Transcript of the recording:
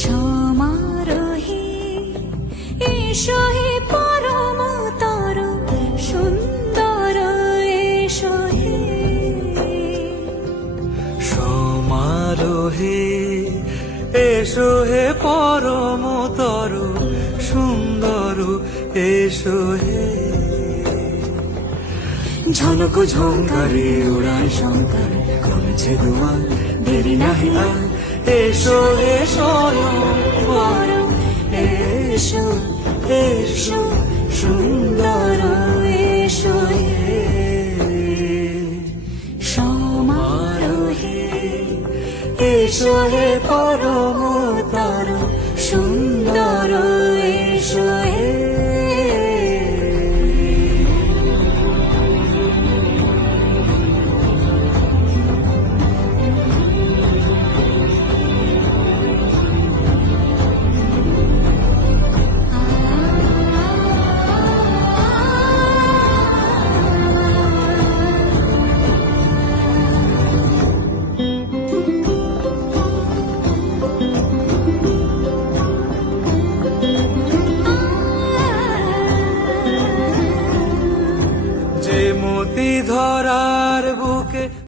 সমারোহে হে পরম তর সুন্দর হে। সমারোহে এসো হে পরম তর সুন্দর এসো হে। ঝনক ঝঙ্কারে উড়ান শঙ্কর কমেছে দুয়ার দেরি নাহি আর এসো এসো এসো এসো সুন্দর এসো সমারোহে এসো হে পরম এই ধরার বুকে